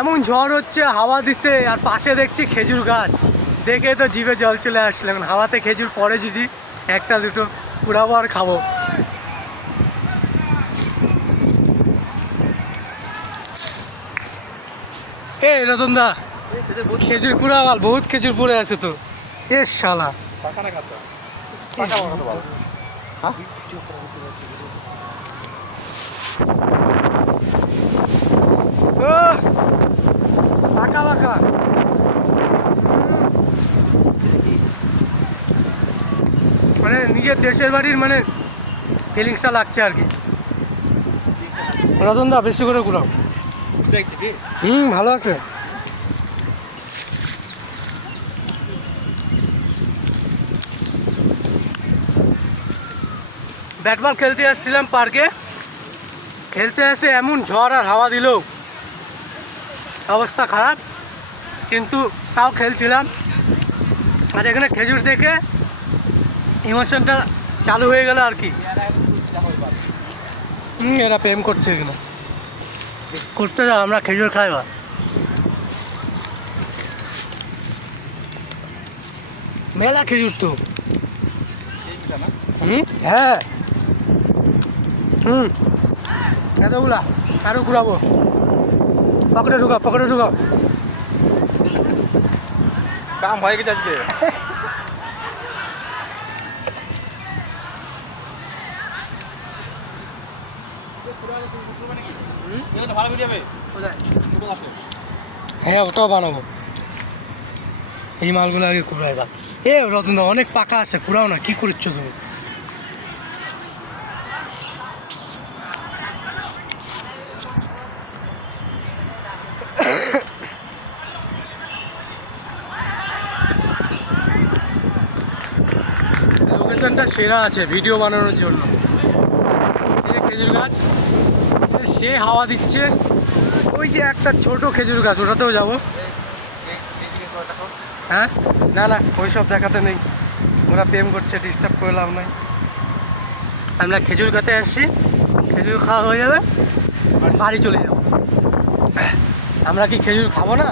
এমন ঝড় হচ্ছে, হাওয়া দিচ্ছে, আর পাশে দেখছি খেজুর গাছ। দেখে তো জিভে জল চলে আসলো। এখন হাওয়াতে খেজুর পড়ে যদি একটা দুটো কুড়াবো আর খাবো। এ রতন দা, খেজুর কুড়াওয়াল, বহুত খেজুর পড়ে আছে তো। এ শালা বাঁকা বাঁকা। মানে নিজের দেশের বাড়ির মানে ফিলিংসটা লাগছে আর কি। রতন দা বেশি করে ঘুরাও। ভালো আছে। ব্যাট বল খেলতে আসছিলাম পার্কে, খেলতে এসে এমন ঝড় আর হাওয়া দিল, অবস্থা খারাপ, কিন্তু তাও খেলছিলাম। আর এখানে খেজুর দেখে ইমোশনটা চালু হয়ে গেল আর কি। এরা প্রেম করছে এখানে, করতে যাও, আমরা খেজুর খাই বা। মেলা খেজুর তো। হ্যাঁ এতগুলা আরো ঘুরাবো। পকেটে ঢুকাও, পকেটে ঢুকাও। কাম হয়ে গেছে আজকে। হ্যাঁ ওটাও বানাবো। এই মালগুলো আগে কুড়াই বা। এ রতন অনেক পাকা আছে, কুড়াও না, কি করছো তুমি? লোকেশনটা সেরা আছে ভিডিও বানানোর জন্য। খেজুর গাছ, সে হাওয়া দিচ্ছে। ওই যে একটা ছোট খেজুর গাছ, ওটাতেও যাবো। হ্যাঁ না না, ওই সব দেখাতে নেই, ওরা প্রেম করছে, ডিস্টার্ব করে লাভ নাই। আমরা খেজুর গাছে আসছি, খেজুর খাওয়া হয়ে যাবে, বাড়ি চলে যাবো। আমরা কি খেজুর খাবো না?